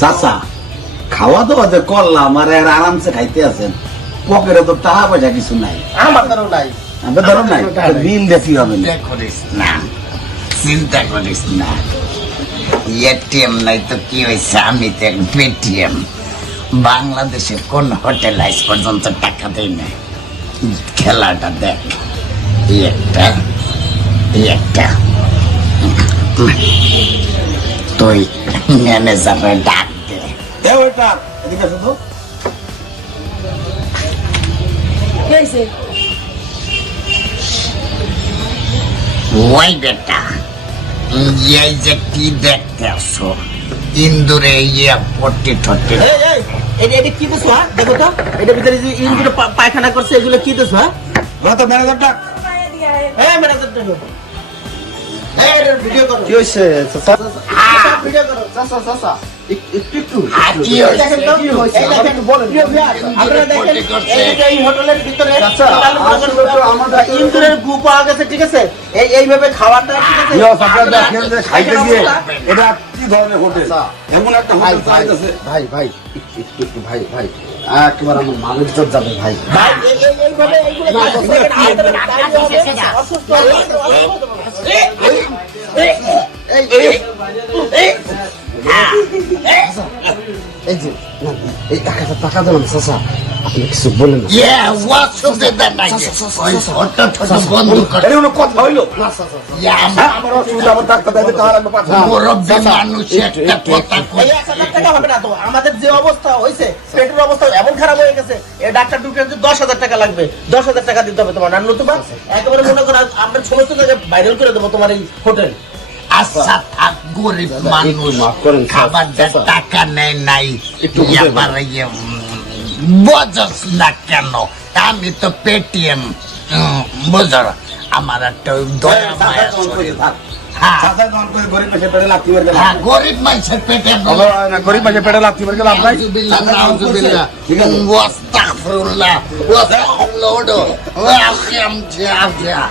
চাচা খাওয়া দাওয়া যে করলাম আর এর আরামসে খাইতে আছেন, পকেটে তো টাকা পয়সা কিছু নাই। আমার কারো নাই, আমাদের ধরো নাই, বিল দেখি হবে না। করিস না, চিন্তা করিস না। এটিএম নাই তো কি হয়েছে, আমি তো পেটিএম। বাংলাদেশে কোন হোটেল আজ পর্যন্ত টাকা দেয় না। খেলাটা দেখ, এই একটা তুই ম্যানেজারে ডাক দে। ওইটা এদিকে আসো তো। ওই বেটা, এই যে কি দেখতে আসো, ইন্দুরে ইয়ে পট্টি ঠট্টি। এটা কি দিছো? দেখো তো, এটার ভিতরে যে ইনগুলো পায়খানা করছে, এগুলো কি দিছো? ওরা তো ম্যানেজার ডাক। ম্যানেজার দেখো, ভিডিও করো। কি হয়েছে ভিডিও করো, চাচা চাচা একটু কি হয়েছে? আপনারা দেখেন, এই হোটেলের ভিতরে চাচা, ইন্দুরের গু পাওয়া গেছে, ঠিক আছে? এইভাবে খাওয়াটা, ঠিক আছে? আপনারা দেখেন যে খাইতে গিয়ে এটা কি ধরনের হোটেল, এমন একটা হোটেল চাইতেছে। ভাই ভাই একটু ভাই ভাই একেবারে আমার মানুষ যাবে ভাই। ভাই, এইভাবে এইগুলো অসুস্থ এই যে না, এই 1,000 টাকা দিলাম চাচা, আপনি কিছু বলেন না। অসুবিধা নাই, ওই ছোট ছোট বন্ধু করে। এটা কোনো কথা হইলো? আমার অসুবিধা, আমার ডাক্তার দেখে টাকা লাগবে 5,000। মুরব্বী মানুষ একটা কথা কই। এই 1,000 টাকা হবে না তো। আমাদের যে অবস্থা হয়েছে, পেটের অবস্থা এমন খারাপ হয়ে গেছে, এই ডাক্তার ঢুকে 10,000 টাকা লাগবে। 10,000 টাকা দিতে হবে তোমার। আর নতুবা একেবারে মনে করো আমরা সমস্ত জায়গায় ভাইরাল করে দেবো তোমার এই হোটেল। আচ্ছা থাক, গরিব মানুষ, মাফ করেন, খাবার টাকা নেয় নাই, একটু বুঝে এবার বোঝস না কেন? আমি তো পেটিএম, বোঝো আমার একটা ওই দয়া মায়া শরীর। হ্যাঁ চাচা যখন করে গরিব মানুষের পেটে লাথি মেরে গেলাম। হ্যাঁ, গরিব মানুষের পেটিএম। গরিব মানুষের পেটে লাথি মেরে গেলাম। নাউজুবিল্লাহ, নাউজুবিল্লাহ, ঠিক আছে। ওয়াস্তাগফিরুল্লাহ, ওয়াস্তাগফিরুল্লাহ, ওয়া আখিয়াম জিয়া।